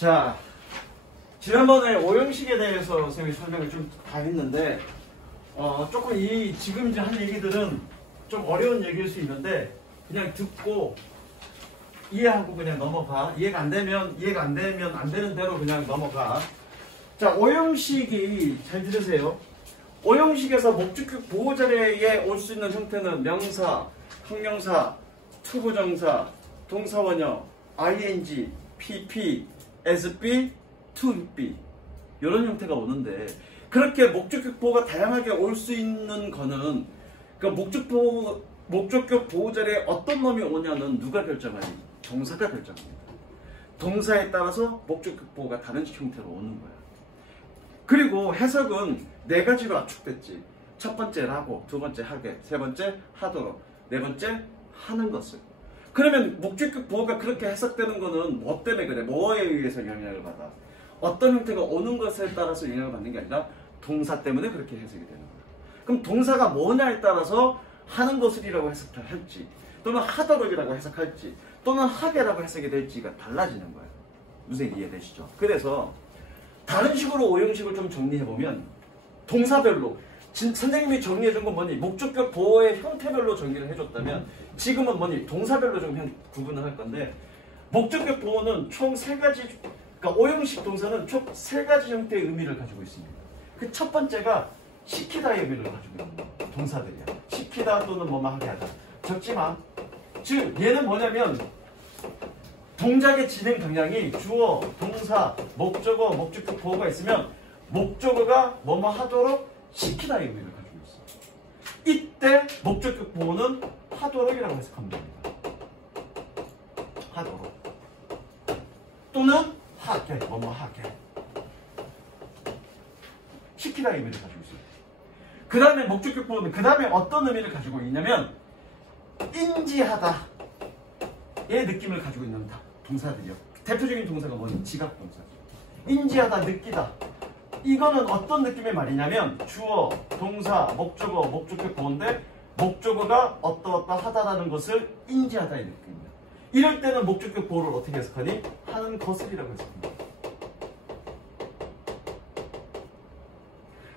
자, 지난번에 오형식에 대해서 선생님이 설명을 좀 다 했는데 조금 지금 이제 한 얘기들은 좀 어려운 얘기일 수 있는데 그냥 듣고 이해하고 그냥 넘어가. 이해가 안 되면 안 되는 대로 그냥 넘어가. 자, 오형식이 잘 들으세요. 오형식에서 목적격 보호자리에 올 수 있는 형태는 명사, 형용사, 투부정사, 동사원형, ing, pp, as be, to be 이런 형태가 오는데 그렇게 목적격 보호가 다양하게 올 수 있는 거는 그 목적격 보호자리에 어떤 놈이 오냐는 누가 결정하니? 동사가 결정합니다. 동사에 따라서 목적격 보호가 다른 형태로 오는 거야. 그리고 해석은 네 가지로 압축됐지. 첫 번째 라고, 두 번째 하게, 세 번째 하도록, 네 번째 하는 것을. 그러면 목적격 보호가 그렇게 해석되는 거는 뭐 때문에 그래? 뭐에 의해서 영향을 받아? 어떤 형태가 오는 것에 따라서 영향을 받는 게 아니라 동사 때문에 그렇게 해석이 되는 거야. 그럼 동사가 뭐냐에 따라서 하는 것을이라고 해석할지 또는 하도록이라고 해석할지 또는 하게라고 해석이 될지가 달라지는 거예요. 무슨 이해되시죠? 그래서 다른 식으로 오형식을 좀 정리해보면 동사별로 선생님이 정리해준 건 뭐니? 목적격 보호의 형태별로 정리를 해줬다면 지금은 뭐니? 동사별로 좀 구분을 할 건데 목적격 보호는 총 3가지 그러니까 오형식 동사는 총 3가지 형태의 의미를 가지고 있습니다. 그 첫 번째가 시키다의 의미를 가지고 있는 거예요. 동사들이야. 시키다 또는 뭐만 하게 하다. 적지마. 즉 얘는 뭐냐면 동작의 진행 방향이 주어, 동사, 목적어, 목적격 보호가 있으면 목적어가 뭐뭐 하도록 시키다의 의미를 가지고 있어. 이때 목적격 보호는 하도록이라고 해석하면 됩니다. 하도록 또는 하게, 뭐뭐 하게 시키다의 의미를 가지고 있어요. 그 다음에 목적격 보호는 그 다음에 어떤 의미를 가지고 있냐면 인지하다의 느낌을 가지고 있는 동사들이요. 대표적인 동사가 뭐니? 지각 동사. 인지하다, 느끼다. 이거는 어떤 느낌의 말이냐면 주어, 동사, 목적어, 목적격 보호인데 목적어가 어떠하다라는 것을 인지하다의 느낌입니다. 이럴 때는 목적격 보호를 어떻게 해석하니? 하는 것을이라고 해석합니다.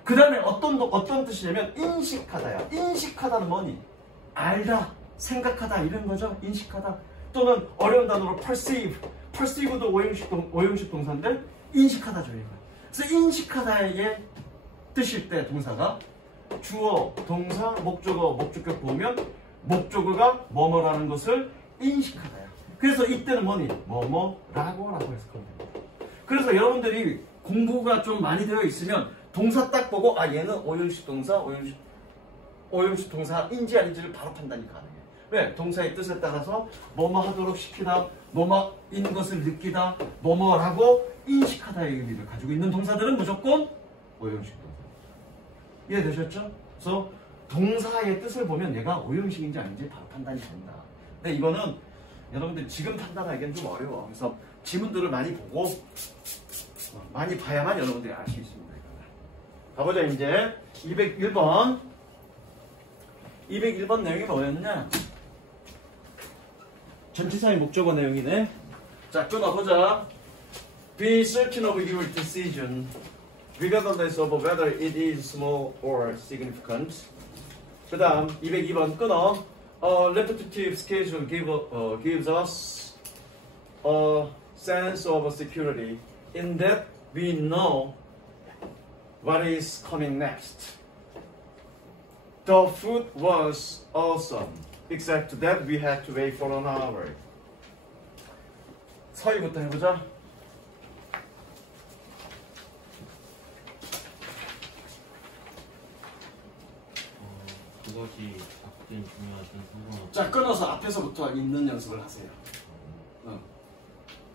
그 다음에 어떤 뜻이냐면 인식하다야. 인식하다는 뭐니? 알다, 생각하다 이런 거죠. 인식하다. 또는 어려운 단어로 perceive. perceive도 오형식 동사인데 인식하다죠. 이거. 그래서 인식하다의 뜻일 때 동사가 주어, 동사, 목적어, 목적격 보면 목적어가 뭐뭐라는 것을 인식하다야. 그래서 이때는 뭐니? 뭐뭐라고 해석하면 됩니다. 그래서 여러분들이 공부가 좀 많이 되어 있으면 동사 딱 보고 얘는 오형식 동사, 오형식 동사인지 아닌지를 바로 판단이 가능해. 왜? 동사의 뜻에 따라서 뭐뭐 하도록 시키다, 뭐뭐인 것을 느끼다, 뭐뭐라고 인식하다의 의미를 가지고 있는 동사들은 무조건 오형식 동사. 이해되셨죠? 그래서 동사의 뜻을 보면 얘가 오형식인지 아닌지 바로 판단이 된다. 근데 이거는 여러분들 지금 판단하기엔 좀 어려워. 그래서 지문들을 많이 보고 많이 봐야만 여러분들이 알 수 있습니다. 가보자. 이제 201번 201번 내용이 뭐였냐? 전치사의 목적어 내용이네. 자, 끊어보자. Be certain of your decision regardless of whether it is small or significant. 그 다음 202번 끊어. Repetitive schedule gives us a sense of security in that we know what is coming next. The food was awesome, except that we had to wait for an hour. 서희부터 해보자. 그것이 작든 중요하든 상관없이. 자, 끊어서 앞에서부터 읽는 연습을 하세요.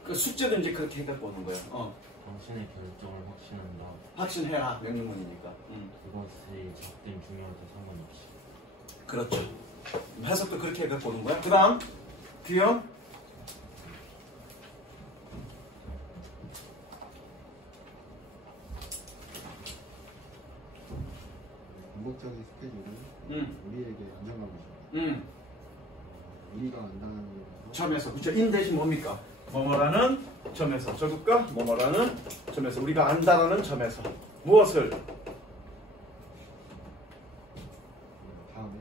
그 숙제도 이제 그렇게 해갖고 오는 거야. 당신의 결정을 확신한다. 확신해라. 명령문이니까. 그것이 작든 중요하든 상관없이. 그렇죠. 해석도 그렇게 해갖고 오는 거야. 그 다음 뒤요. 반복적인 스케줄은 우리에게 안정감을 줘요. 우리가 안 당하는 일에서 점에서 그렇죠. 인 대신 뭡니까? 뭐뭐라는 점에서 저것과 뭐뭐라는 점에서 우리가 안다라는 점에서 무엇을 다음에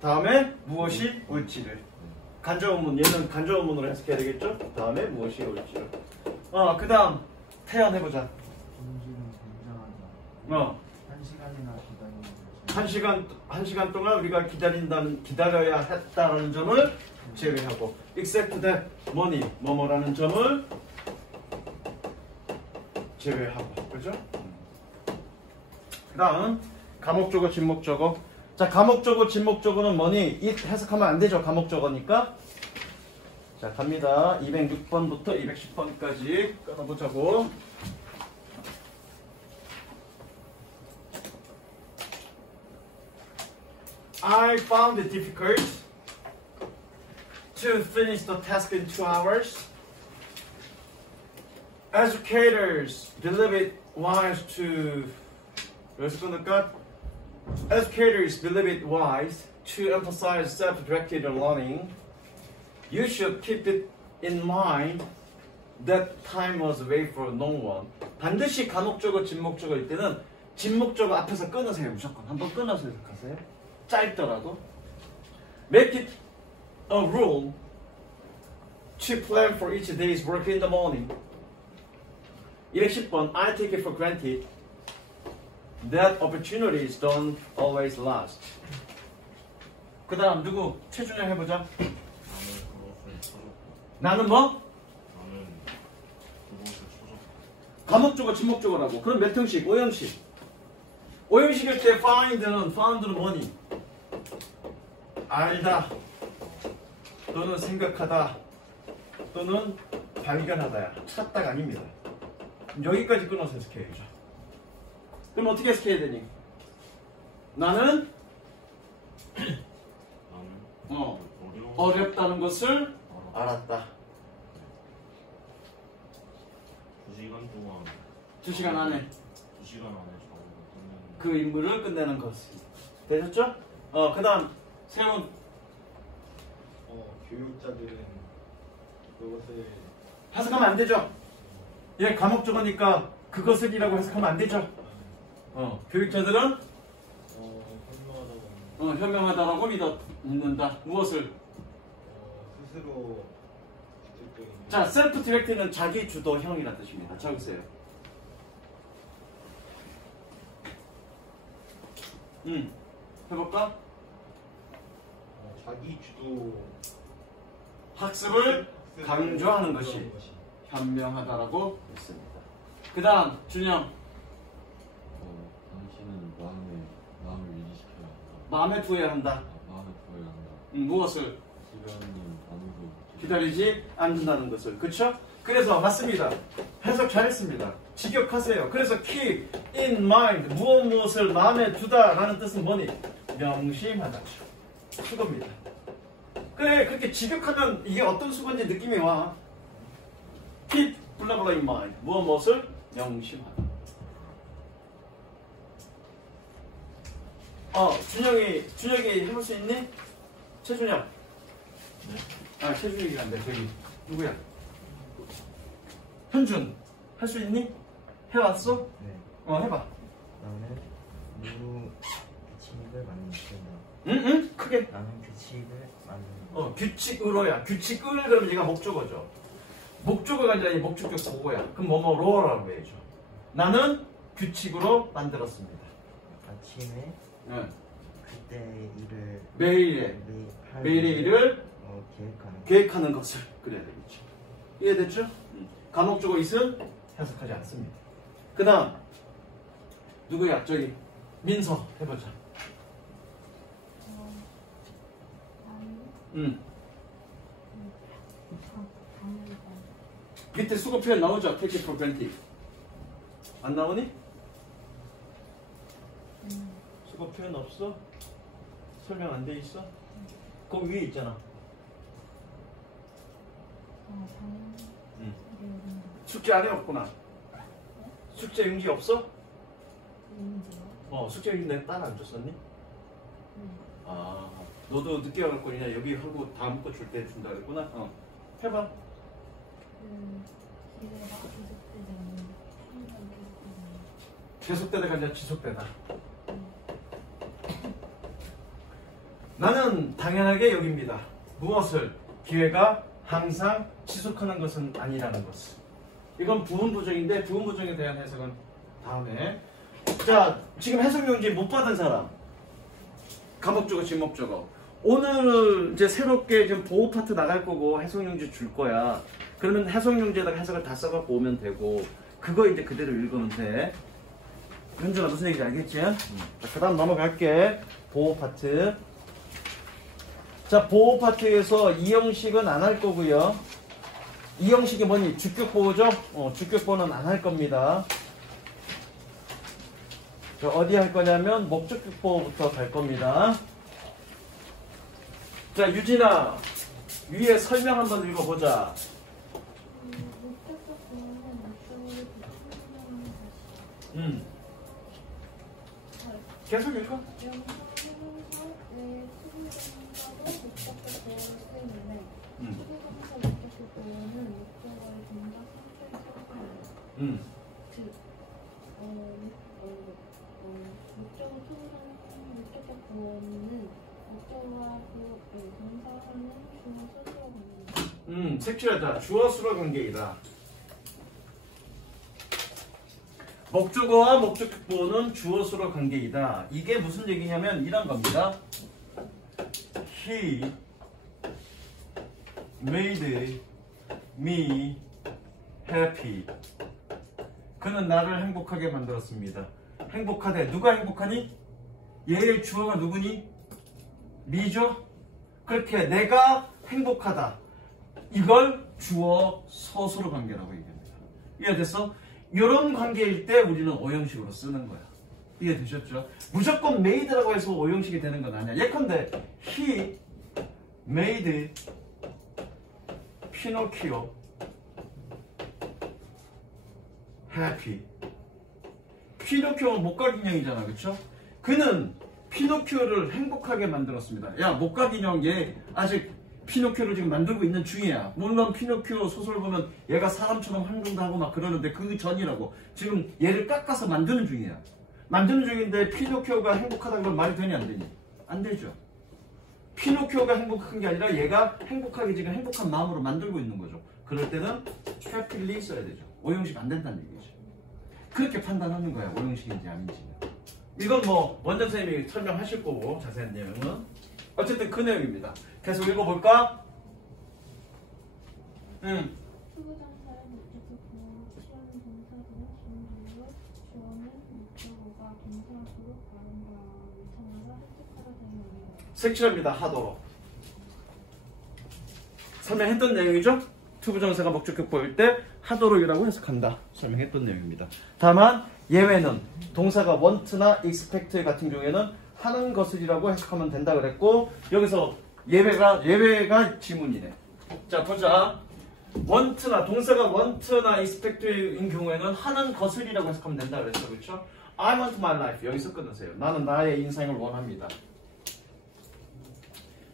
다음에 무엇이 올지를 간접문문 얘는 간접문문으로 해석해야 되겠죠? 다음에 무엇이 올지를 그 다음 태연해보자. 점심은 굉장하다. 1시간이나 기다리는 한 시간 동안 우리가 기다려야 했다라는 점을 제외하고 except that money 뭐뭐라는 점을 제외하고 그죠? 그 다음 감옥적어 진목적어 자 감옥적어 진목적어는 뭐니? it 해석하면 안 되죠 감옥적어니까 자 갑니다 206번부터 210번까지 끊어보자고 I found it difficult to finish the task in 2 hours. Educators believe it wise to 여기서 끊을까? Educators believe it wise to emphasize self-directed learning. You should keep it in mind that time was wait for no one. 반드시 감옥적어 진목적어일 때는 진목적어 앞에서 끊으세요. 무조건 한번 끊어서 해석하세요. 짧더라도 make it a rule to plan for each day's work in the morning. 210번 I take it for granted that opportunities don't always last. 그 다음 누구? 최준영 해보자. 나는 그것을 쳐줬고. 나는 뭐? 나는 그것을 쳐줬고. 감옥적어 진목적어라고. 그럼 몇 형식? 5형식. 5형식일 때 found는 뭐니? 알다 또는 생각하다 또는 발견하다야. 찾다가 아닙니다. 여기까지 끊어서 해석해야죠. 그럼 어떻게 해석해야 되니? 나는 어렵다는 것을 알았다. 2시간 동안 2시간 안에 2시간 안에 적어도 그 임무를 끝내는 것. 되셨죠? 그 다음 세훈 교육자들은 그것을 해석하면 안 되죠? 얘 감옥적어니까 그것을이라고 해석하면 안 되죠? 교육자들은 현명하다고 현명하다라고 믿는다. 무엇을? 스스로 직접적인 자, 셀프 디렉트는 자기 주도형이라는 뜻입니다. 적으세요. 해볼까? 자기 주도 학습을 강조하는 것이 현명하다라고 했습니다. 그 다음 준영 당신은 마음을 유지시켜야 한다. 마음에 두어야 한다. 마음에 두어야 한다. 무엇을? 시간은 나누고 기다리지 않는다는 것을. 그쵸? 그래서 맞습니다. 해석 잘했습니다. 직역하세요. 그래서 keep in mind 무엇을 마음에 두다라는 뜻은 뭐니? 명심하다죠. 수고입니다. 그래 그렇게 직역하면 이게 어떤 수건지 느낌이 와. keep 블라블라 in mind 무엇을 명심하다. 준영이 해볼 수 있니? 최준영. 아 최준영이 안 돼. 저기 누구야? 현준 할 수 있니? 해왔어? 네. 해봐. 나는 누구 규칙을 만든다. 응? 크게. 나는 규칙을 만든다. 규칙으로야. 규칙을 그러면 얘가 목적어죠. 목적어가 아니라 이 목적격 보고야. 그럼 뭐뭐로라고 해야죠. 나는 규칙으로 만들었습니다. 아침에 응. 그때 일을 매일의 일을 계획하는 것을 그래야 되겠죠. 이해됐죠? 감옥적어 있음 해석하지 않습니다. 그 다음 누구야? 저기 민서 해보자. 밑에 수거 표현 나오죠? Take it for granted. 안 나오니? 수거 표현 없어? 설명 안 돼 있어? 그 위에 있잖아. 숙제 안에 없구나. 숙제 용지 없어? 숙제 용지 내가 따라 안 줬었니? 너도 늦게 갈 거냐? 여기 하고 다음 거 줄 때 준다 그랬구나. 해봐. 기회가 계속되는 항상 계속되는 계속되다가 아니라 지속되다. 나는 당연하게 여깁니다. 무엇을? 기회가 항상 지속하는 것은 아니라는 것을. 이건 부분부정인데 부분부정에 대한 해석은 다음에. 자, 지금 해석용지 못 받은 사람. 가목적어, 지목적어. 오늘 이제 새롭게 지금 보호 파트 나갈 거고 해석용지 줄 거야. 그러면 해석용지에다가 해석을 다 써갖고 오면 되고 그거 이제 그대로 읽으면 돼. 현주가 무슨 얘기인지 알겠지? 자, 그 다음 넘어갈게. 보호 파트. 자, 보호 파트에서 이 형식은 안 할 거고요. 이 형식이 뭐니? 주격보호죠? 주격보호는 안 할 겁니다. 자, 어디 할 거냐면 목적격보호부터 갈 겁니다. 자, 유진아, 위에 설명 한번 읽어보자. 목적격 보호는 목적어를 붙이는 다시 계속 읽어. 명사, 형용사 외에 수비동사도 목적격 보호를 쓰이는데 수비동사 목적격 보호는 목적어의 동사 상태를 생각합니다. 즉, 목적어 목적격 보호는 목적어와 그 동사하는 주어 스스로 관계입니다. 색칠하자. 주어 수로 관계이다. 목적어와 목적격보호는 주어 수로 관계이다. 이게 무슨 얘기냐면 이런 겁니다. He made me happy. 그는 나를 행복하게 만들었습니다. 행복하대. 누가 행복하니? 얘의 주어가 누구니? me죠? 그렇게 내가 행복하다. 이걸 주어 서술어 관계라고 얘기합니다. 이해됐어? 이런 관계일 때 우리는 오형식으로 쓰는 거야. 이해되셨죠? 무조건 made라고 해서 오형식이 되는 건 아니야. 예컨대 he made Pinocchio happy. 피노키오는 목각인형이잖아, 그쵸? 그는 피노키오를 행복하게 만들었습니다. 야, 목각인형 얘 아직 피노키오를 지금 만들고 있는 중이야. 물론 피노키오 소설 보면 얘가 사람처럼 행동도 하고 막 그러는데 그 전이라고. 지금 얘를 깎아서 만드는 중이야. 만드는 중인데 피노키오가 행복하다는 건 말이 되니 안 되니? 안 되죠. 피노키오가 행복한 게 아니라 얘가 행복하게 지금 행복한 마음으로 만들고 있는 거죠. 그럴 때는 happily 써야 되죠. 오형식 안 된다는 얘기죠. 그렇게 판단하는 거야. 오형식인지 아닌지. 이건 뭐 원장 선생님이 설명하실 거고 자세한 내용은 어쨌든 그 내용입니다. 계속 읽어볼까? 수부정사의 목적격 보호, 취하는 동사들은 주어로, 주어는 목적어가 동사수로 다른 거를 찾아서 해석하라 되는 겁니다. 색칠합니다. 하도록. 설명했던 내용이죠? 투부정사가 목적격 보일 때 하도록이라고 해석한다. 설명했던 내용입니다. 다만 예외는 동사가 want나 expect 같은 경우에는 하는 것을이라고 해석하면 된다 그랬고 여기서 예외가 지문이네. 자 보자. want나 동사가 want나 expect인 경우에는 하는 것을이라고 해석하면 된다 그랬죠. 그렇죠? I want my life. 여기서 끊으세요. 나는 나의 인생을 원합니다.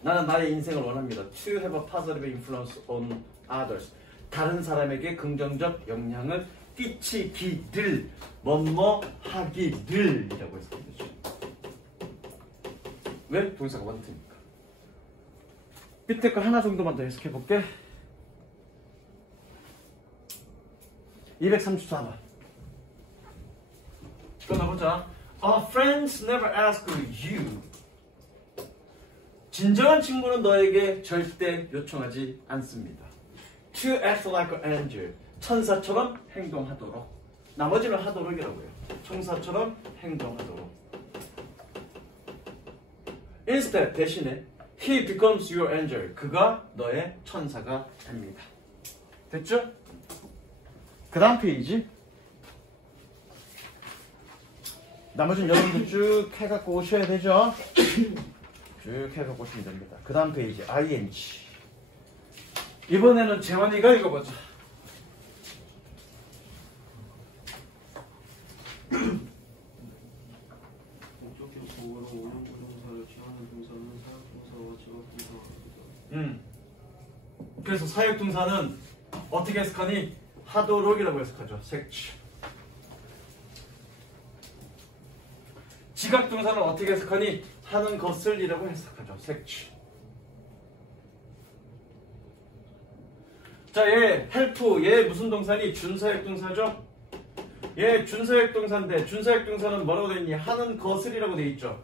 나는 나의 인생을 원합니다. To have a positive influence on others. 다른 사람에게 긍정적 영향을 끼치기를 뭐뭐 하기를이라고 해석하면 되죠. 왜? 동사가 want니까. 밑에 거 하나 정도만 더 해석해 볼게. 234번. 끊어보자. Our friends never ask you. 진정한 친구는 너에게 절대 요청하지 않습니다. To act like an angel. 천사처럼 행동하도록. 나머지는 하도록이라고 해요. 천사처럼 행동하도록. Instead, 대신에 He becomes your angel. 그가 너의 천사가 됩니다. 됐죠? 그 다음 페이지. 나머지는 여러분들 쭉 해갖고 오셔야 되죠? 쭉 해갖고 오시면 됩니다. 그 다음 페이지 ing. 이번에는 재환이가 읽어보자. 목적격 보호로 오형부동사를 취하는 동사는 사역동사와 지각동사는 어떻게 해석하니? 하도록이라고 해석하죠. 색칠. 지각동사는 어떻게 해석하니? 하는 것을 이라고 해석하죠. 색칠. 자, 얘 헬프, 얘 무슨 동사니? 준사역 동사죠? 얘 준사역 동사인데 준사역 동사는 뭐라고 되어 있니? 하는 것을이라고 되어 있죠.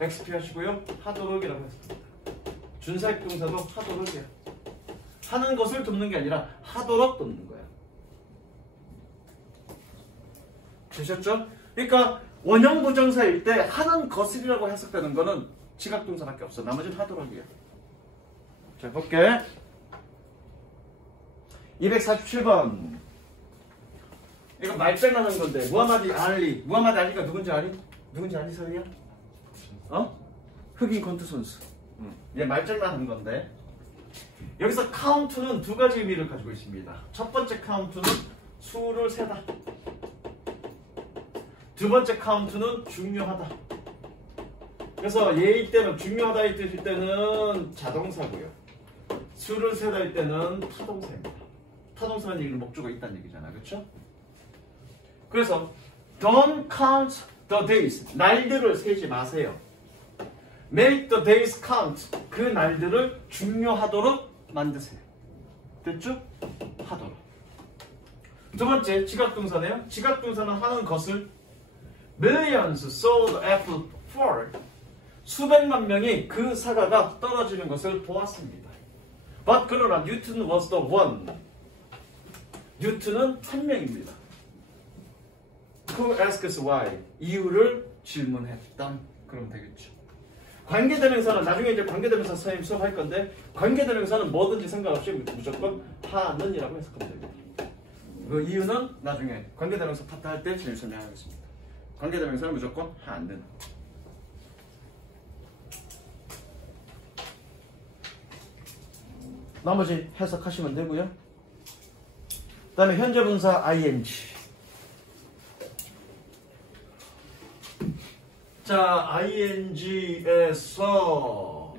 XP 하시고요. 하도록이라고 해석합니다. 준사역 동사도 하도록이야. 하는 것을 돕는 게 아니라 하도록 돕는 거야. 되셨죠? 그러니까 원형 부정사일 때 하는 것을이라고 해석되는 거는 지각동사밖에 없어. 나머지는 하도록이야. 자, 볼게. 247번. 이거 말장난하는 건데 무하마드 알리. 무하마드 알리가 누군지 아니? 누군지 아니 서희야? 어? 흑인 권투 선수. 얘 말장난하는 건데 여기서 카운트는 두 가지 의미를 가지고 있습니다. 첫 번째 카운트는 수를 세다. 두 번째 카운트는 중요하다. 그래서 얘일 때는 중요하다의 뜻일 때는 자동사고요. 수를 세다일 때는 타동사입니다. 타동사는 얘기는 목적어가 있다는 얘기잖아. 그렇죠? 그래서 don't count the days. 날들을 세지 마세요. Make the days count. 그 날들을 중요하도록 만드세요. 됐죠? 하도록. 두 번째 지각동사네요. 지각동사는 하는 것을 Millions sold apple for. 수백만 명이 그 사과가 떨어지는 것을 보았습니다. But 그러나 Newton was the one. 뉴턴은 한 명입니다. Who asks why? 이유를 질문했다. 그러면 되겠죠. 관계대명사는 나중에 이제 관계대명사 선생님 수업할 건데 관계대명사는 뭐든지 상관없이 무조건 하는이라고 해석하면 됩니다. 그 이유는 나중에 관계대명사 파트 할 때 제일 설명하겠습니다. 관계대명사는 무조건 하는. 나머지 해석하시면 되고요. 그 다음에 현재분사 ing. 자, ing에서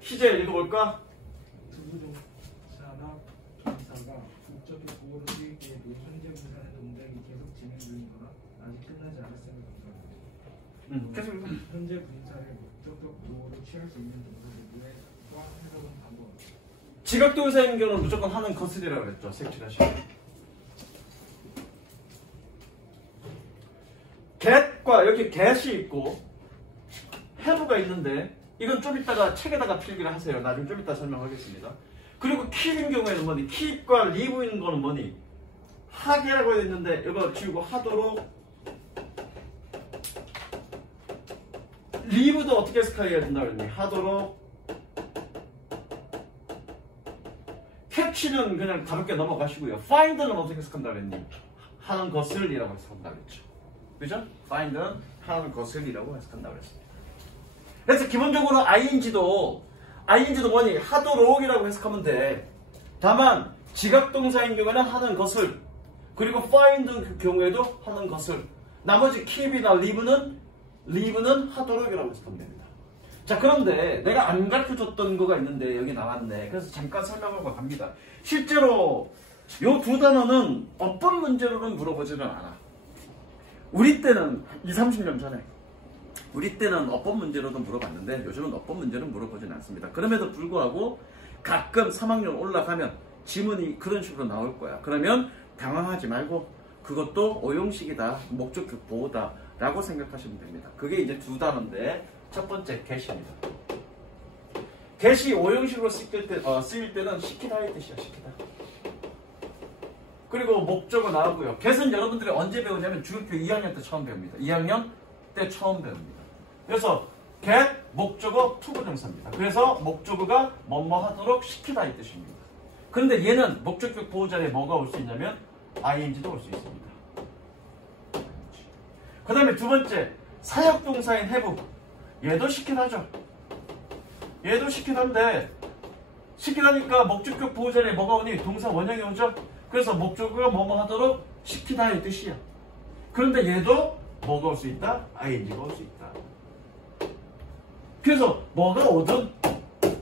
희재 읽어볼까? 투부정사나 동사가 목적의 보호를 쓰일 때에도 현재 분사의 동작이 계속 진행 중이거나 아직 끝나지 않았음을 강조합니다. 계속 읽어. 현재 분사를 목적적 보호로 취할 수 있는 동사를 과 해석은 반복합니다. 지각동사인 경우는 무조건 하는 것을이라고 그랬죠. 색칠하시고. get과 여기 get이 있고 have가 있는데 이건 좀 이따가 책에다가 필기를 하세요. 나중에 좀 이따 설명하겠습니다. 그리고 keep인 경우에는 뭐니? keep과 leave 있는 거는 뭐니? 하게라고 되어 있는데 이거 지우고 하도록. leave도 어떻게 해석해야 된다고 그랬니? 하도록. catch는 그냥 가볍게 넘어가시고요. find는 어떻게 해석한다고 그랬니? 하는 것을이라고 해석한다고 그랬죠. 그죠? find는 하는 것을이라고 해석한다고 그랬습니다. 그래서 기본적으로 ing도 뭐니? 하도록이라고 해석하면 돼. 다만 지각동사인 경우에는 하는 것을, 그리고 find 경우에도 하는 것을, 나머지 keep이나 leave는 하도록이라고 해석하면 됩니다. 자, 그런데 내가 안 가르쳐줬던 거가 있는데 여기 나왔네. 그래서 잠깐 설명하고 갑니다. 실제로 이 두 단어는 어법 문제로는 물어보지는 않아. 우리 때는 20, 30년 전에 우리 때는 어법 문제로도 물어봤는데 요즘은 어법 문제는 물어보진 않습니다. 그럼에도 불구하고 가끔 3학년 올라가면 지문이 그런 식으로 나올 거야. 그러면 당황하지 말고 그것도 오용식이다, 목적격 보호다 라고 생각하시면 됩니다. 그게 이제 두 단어인데 첫 번째 get입니다. get이 오용식으로 쓰일 때는 시키다의 뜻이야. 시키다. 그리고 목적어 나오고요. get은 여러분들이 언제 배우냐면 중학교 2학년 때 처음 배웁니다. 2학년 때 처음 배웁니다. 그래서 get 목적어 투부정사입니다. 그래서 목적어가 뭐뭐 하도록 시키다 이 뜻입니다. 그런데 얘는 목적격 보호 자리에 뭐가 올 수 있냐면 ing도 올 수 있습니다. 그 다음에 두 번째 사역동사인 have. 얘도 시키다죠. 얘도 시키다인데 시키다니까 목적격 보호 자리에 뭐가 오니? 동사 원형이 오죠. 그래서 목적어가 뭐뭐 하도록 시키다의 뜻이야. 그런데 얘도 뭐가 올 수 있다? ing가 올 수 있다. 그래서 뭐가 오든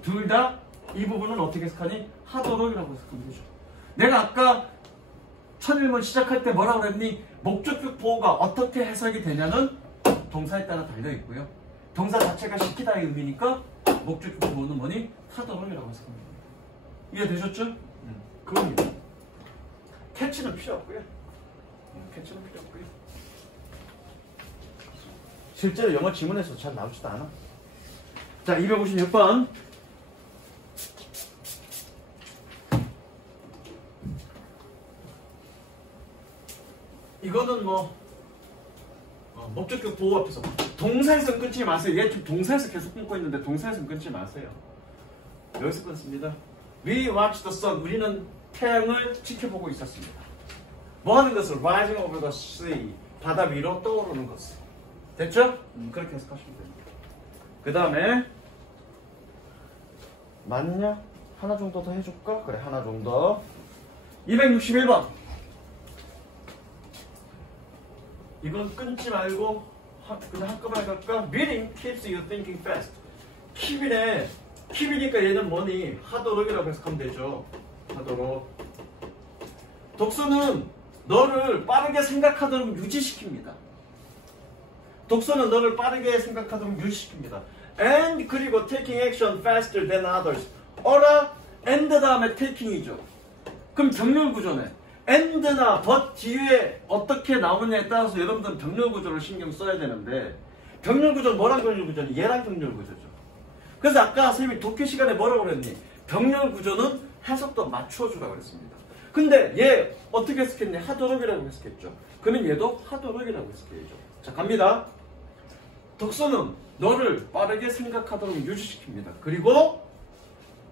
둘 다 이 부분은 어떻게 해석하니? 하도록이라고 해석하면 되죠. 내가 아까 천일문 시작할 때 뭐라고 그랬니? 목적격 보호가 어떻게 해석이 되냐는 동사에 따라 달려있고요. 동사 자체가 시키다의 의미니까 목적격 보호는 뭐니? 하도록이라고 해석합니다. 이해되셨죠? 그겁니다. 캐치는 필요 없고요. 캐치는 필요 없고요. 실제로 영어 지문에서 잘 나오지도 않아. 자, 256번. 이거는 뭐 목적격 보호 앞에서 동사에서 끊지 마세요. 얘 지금 동사에서 계속 끊고 있는데 동사에서 끊지 마세요. 여기서 끊습니다. We watched the sun. 우리는 태양을 지켜보고 있었습니다. 뭐 하는 것을? Rising over the sea. 바다 위로 떠오르는 것을. 됐죠? 그렇게 해석하시면 됩니다. 그 다음에 맞냐? 하나 정도 더 해줄까? 그래, 하나 정도. 261번. 이건 끊지 말고 그냥 한꺼번에 갈까? Reading keeps you thinking fast. keep이네. keep이니까 얘는 뭐니? 하도록이라고 해석하면 되죠. 하도록. 독서는 너를 빠르게 생각하도록 유지시킵니다. 독서는 너를 빠르게 생각하도록 유지시킵니다. And 그리고 taking action faster than others. 어라 and 다음에 taking이죠. 그럼 병렬 구조네. and나 but 뒤에 어떻게 나오느냐에 따라서 여러분들은 병렬 구조를 신경 써야 되는데 병렬 구조는 뭐랑 병렬 구조니? 얘랑 병렬 구조죠. 그래서 아까 선생님이 독해 시간에 뭐라고 그랬니? 병렬 구조는 해석도 맞춰주라고 그랬습니다. 근데 얘 어떻게 해석했니? 하도록이라고 해석했죠. 그러면 얘도 하도록이라고 해석해야죠. 자, 갑니다. 독서는 너를 빠르게 생각하도록 유지시킵니다. 그리고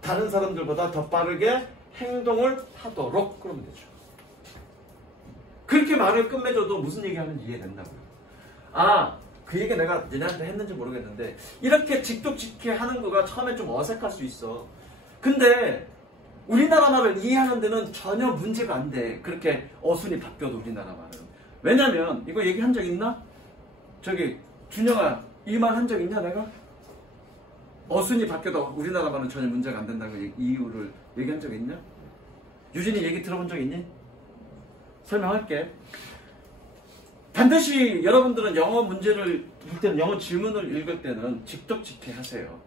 다른 사람들보다 더 빠르게 행동을 하도록 그러면 되죠. 그렇게 말을 끝맺어도 무슨 얘기하는지 이해된다고요. 아, 그 얘기 내가 너네한테 했는지 모르겠는데 이렇게 직독직해 하는 거가 처음에 좀 어색할 수 있어. 근데 우리나라 말을 이해하는 데는 전혀 문제가 안 돼. 그렇게 어순이 바뀌어도 우리나라 말은. 왜냐면 이거 얘기한 적 있나? 저기 준영아, 이 말 한 적 있냐 내가? 어순이 바뀌어도 우리나라 말은 전혀 문제가 안 된다고 이유를 얘기한 적 있냐? 유진이 얘기 들어본 적 있니? 설명할게. 반드시 여러분들은 영어 문제를 읽을 때는, 영어 질문을 읽을 때는 직독직해 하세요.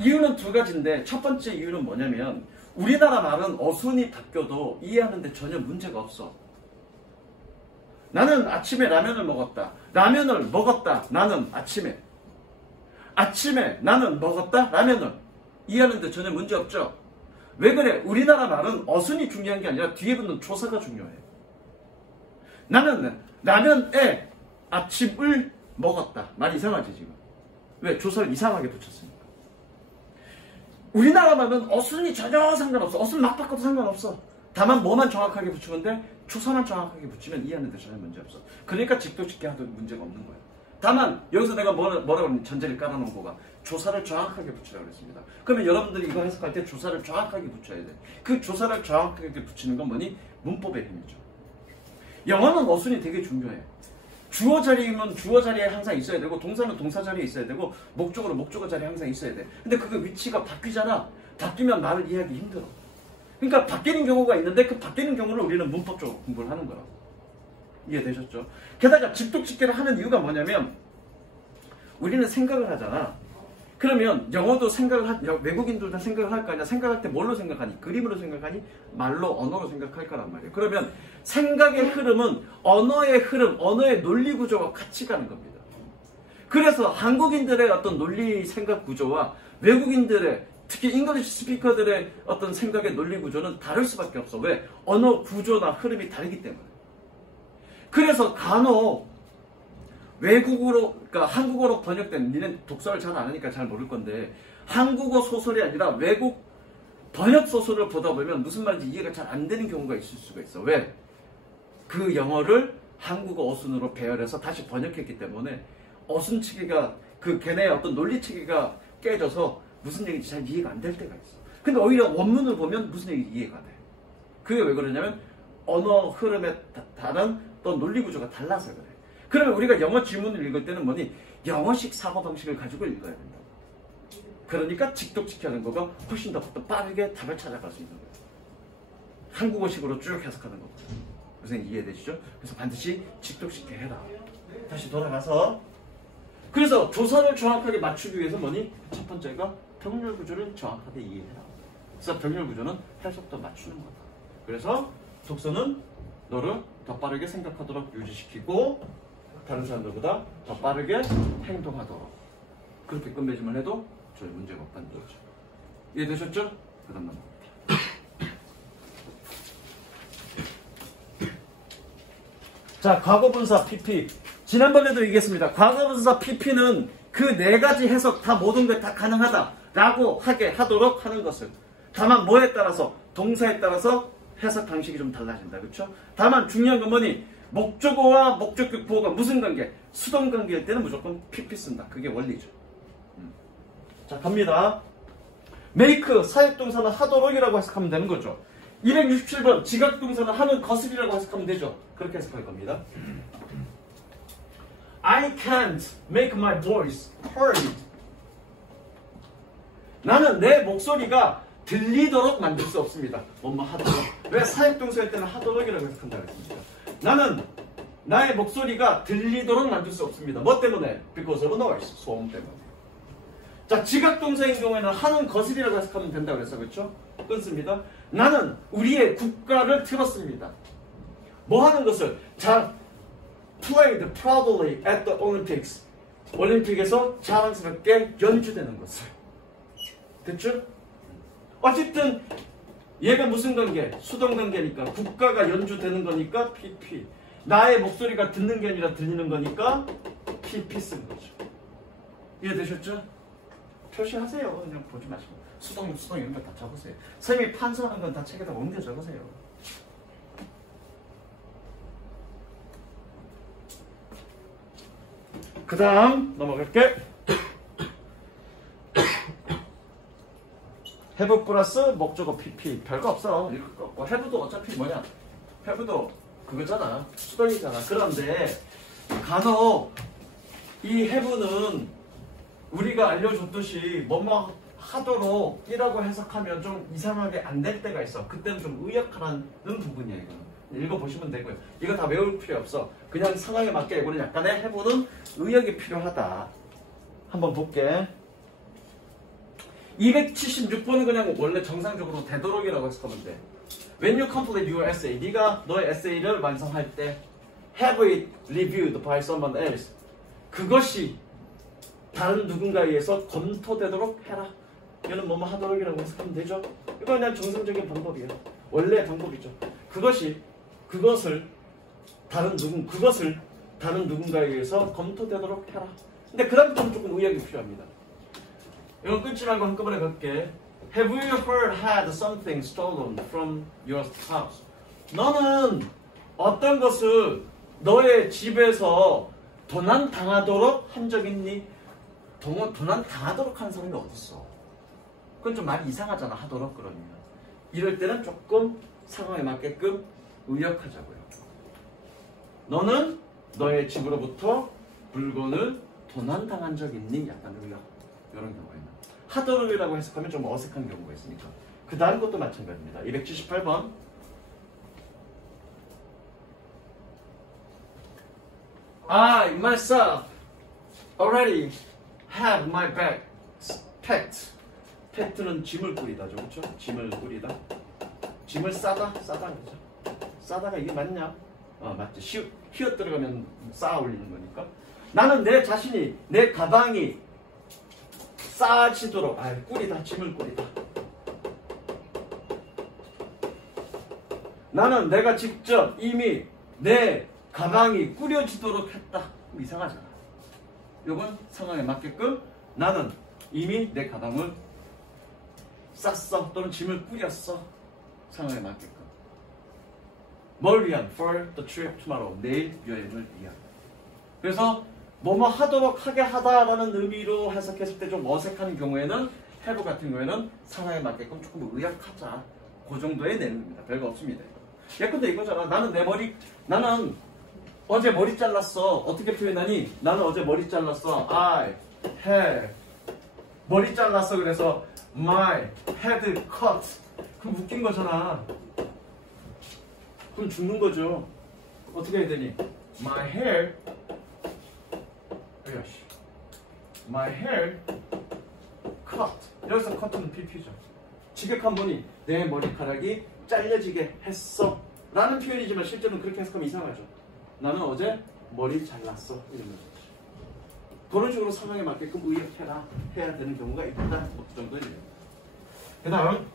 이유는 두 가지인데 첫 번째 이유는 뭐냐면 우리나라 말은 어순이 바뀌어도 이해하는데 전혀 문제가 없어. 나는 아침에 라면을 먹었다. 라면을 먹었다. 나는 아침에 나는 먹었다. 라면을 이해하는데 전혀 문제 없죠. 왜 그래? 우리나라 말은 어순이 중요한 게 아니라 뒤에 붙는 조사가 중요해. 나는 라면에 아침을 먹었다. 말 이상하지 지금. 왜? 조사를 이상하게 붙였으니까. 우리나라 말은 어순이 전혀 상관없어. 어순 막 바꿔도 상관없어. 다만 뭐만 정확하게 붙이면 돼? 조사만 정확하게 붙이면 이해하는데 전혀 문제 없어. 그러니까 직독직해 하도 문제가 없는 거야. 다만 여기서 내가 뭐라고 했니? 전제를 깔아놓은 거가 조사를 정확하게 붙이라고 했습니다. 그러면 여러분들이 이거 해석할 때 조사를 정확하게 붙여야 돼. 그 조사를 정확하게 붙이는 건 뭐니? 문법의 힘이죠. 영어는 어순이 되게 중요해. 주어 자리면 주어 자리에 항상 있어야 되고 동사는 동사 자리에 있어야 되고 목적어는 목적어 자리에 항상 있어야 돼. 근데 그 위치가 바뀌잖아. 바뀌면 말을 이해하기 힘들어. 그러니까 바뀌는 경우가 있는데 그 바뀌는 경우를 우리는 문법적으로 공부를 하는 거라고. 이해되셨죠? 게다가 직독직해를 하는 이유가 뭐냐면 우리는 생각을 하잖아. 그러면 영어도 외국인들도 다 생각을 할 거 아니야. 생각할 때 뭘로 생각하니? 그림으로 생각하니? 말로, 언어로 생각할 거란 말이에요. 그러면 생각의 흐름은 언어의 흐름, 언어의 논리 구조가 같이 가는 겁니다. 그래서 한국인들의 어떤 논리 생각 구조와 외국인들의 특히 잉글리시 스피커들의 어떤 생각의 논리 구조는 다를 수밖에 없어. 왜? 언어 구조나 흐름이 다르기 때문에. 그래서 간혹 외국어로, 그러니까 한국어로 번역된, 니는 독서를 잘 안 하니까 잘 모를 건데 한국어 소설이 아니라 외국 번역 소설을 보다 보면 무슨 말인지 이해가 잘 안 되는 경우가 있을 수가 있어. 왜? 그 영어를 한국어 어순으로 배열해서 다시 번역했기 때문에 어순체계가, 그 걔네의 어떤 논리체계가 깨져서 무슨 얘기인지 잘 이해가 안 될 때가 있어. 근데 오히려 원문을 보면 무슨 얘기인지 이해가 돼. 그게 왜 그러냐면 언어 흐름에 다른 또 논리 구조가 달라서 그래. 그러면 우리가 영어 지문을 읽을 때는 뭐니? 영어식 사고방식을 가지고 읽어야 된다. 그러니까 직독시키는 거가 훨씬 더 빠르게 답을 찾아갈 수 있는 거예요. 한국어식으로 쭉 해석하는 거거든요. 선생님 이해되시죠? 그래서 반드시 직독시켜 해라. 다시 돌아가서 그래서 조사를 정확하게 맞추기 위해서 뭐니? 첫 번째가 병렬 구조를 정확하게 이해해라. 그래서 병렬 구조는 해석도 맞추는 거다. 그래서 독서는 너를 더 빠르게 생각하도록 유지시키고 다른 사람들보다 더 빠르게 행동하도록 그렇게 끝맺음을 해도 저희 문제가 없다는 거죠. 이해되셨죠? 그 다음 넘어갑니다. 자, 과거분사 PP. 지난번에도 얘기했습니다. 과거분사 PP는 그 네 가지 해석 다 모든 게 다 가능하다라고 하도록 하는 것을. 다만 뭐에 따라서 동사에 따라서 해석 방식이 좀 달라진다. 그렇죠? 다만 중요한 건 뭐니? 목적어와 목적격 보호가 무슨 관계? 수동 관계일 때는 무조건 PP 쓴다. 그게 원리죠. 자, 갑니다. make 사역동사는 하도록이라고 해석하면 되는 거죠. 267번 지각동사는 하는 것을이라고 해석하면 되죠. 그렇게 해석할 겁니다. I can't make my voice heard. 나는 내 목소리가 들리도록 만들 수 없습니다. 뭐뭐 하도록. 왜 사역동사일 때는 하도록이라고 해석한다고 했습니다. 나는 나의 목소리가 들리도록 만들 수 없습니다. 뭐 때문에? Because of noise. 소음 때문에. 자, 지각동사인 경우에는 하는 것을이라고 해석하면 된다고 그랬어. 그렇죠? 끊습니다. 나는 우리의 국가를 틀었습니다. 뭐 하는 것을? 자, played proudly at the Olympics. 올림픽에서 자랑스럽게 연주되는 것을. 됐죠? 어쨌든 얘가 무슨 관계? 수동 관계니까 국가가 연주되는 거니까 PP. 나의 목소리가 듣는 게 아니라 들리는 거니까 PP 쓴 거죠. 이해되셨죠? 표시하세요. 그냥 보지 마시고. 수동 이런 거 다 적으세요. 선생님이 판서하는 건 다 책에다 옮겨 적으세요. 그 다음 넘어갈게. have 플러스 목적어 PP. 별거 없어. have도 어차피 뭐냐? have도 그거잖아. 수동이잖아. 그런데 간혹 이 have는 우리가 알려줬듯이 뭐뭐 하도록 이라고 해석하면 좀 이상하게 안 될 때가 있어. 그때는 좀 의역하라는 부분이야. 이거는 읽어보시면 되고요. 이거 다 외울 필요 없어. 그냥 상황에 맞게 이거는 약간의 해보는 의역이 필요하다. 한번 볼게. 276번은 그냥 원래 정상적으로 되도록이라고 해석하면 돼. When you complete your essay, 네가 너의 에세이를 완성할 때 have it reviewed by someone else. 그것이 다른 누군가에 의해서 검토되도록 해라. 이거는 뭐뭐 하도록이라고 해석하면 되죠. 이거 그냥 정상적인 방법이에요. 원래 방법이죠. 그것을 다른 누군가에 의해서 검토되도록 해라. 근데 그 다음부터는 조금 의역이 필요합니다. 이건 끊지 말고 한꺼번에 갈게. Have you ever had something stolen from your house? 너는 어떤 것을 너의 집에서 도난당하도록 한 적 있니? 도난당하도록 하는 사람이 어딨어? 그건 좀 말이 이상하잖아. 하도록 그러면. 이럴 때는 조금 상황에 맞게끔 의역하자고요. 너는 너의 집으로부터 물건을 도난당한 적 있니? 약간 의역. 이런 경우에는. 하도록이라고 해석하면 좀 어색한 경우가 있으니까. 그 다음 것도 마찬가지입니다. 278번. I myself already have my bag packed. packed는 짐을 꾸리다죠. 그렇죠? 짐을 꾸리다. 짐을 싸다? 싸다 그죠? 싸다가 이게 맞냐? 맞지. 히읗 들어가면 쌓아 올리는 거니까. 나는 내 자신이 내 가방이 쌓아지도록 꾸리다. 짐을 꾸리다. 나는 내가 직접 이미 내 가방이 꾸려지도록 했다. 이상하잖아. 요건 상황에 맞게끔 나는 이미 내 가방을 쌌어. 또는 짐을 꾸렸어. 상황에 맞게끔. 뭘 위한? For the trip tomorrow. 내일 여행을 위한. 그래서 뭐뭐 하도록 하게 하다라는 의미로 해석했을 때 좀 어색한 경우에는 have 같은 경우에는 상황에 맞게끔 조금 의역하자. 그 정도의 내용입니다. 별거 없습니다. 예컨대 이거잖아. 나는 어제 머리 잘랐어. 어떻게 표현하니? 나는 어제 머리 잘랐어. I have 머리 잘랐어. 그래서 my head cut. 그럼 웃긴 거잖아. 그럼 죽는 거죠. 어떻게 해야 되니? My hair. My hair cut. 여기서 cut는 pp죠. 직역한 번이 내 머리카락이 잘려지게 했어. 라는 표현이지만 실제로는 그렇게 해석하면 이상하죠. 나는 어제 머리 잘랐어. 이런 거죠. 그런 식으로 상황에 맞게끔 의역해라. 해야 되는 경우가 있다. 그 정도예요. 그 다음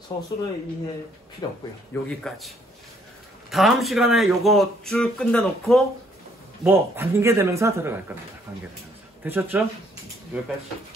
서술의 이해 필요 없고요. 여기까지. 다음 시간에 요거 쭉 끝내놓고 뭐 관계대명사 들어갈 겁니다. 관계대명사. 되셨죠? 여기까지.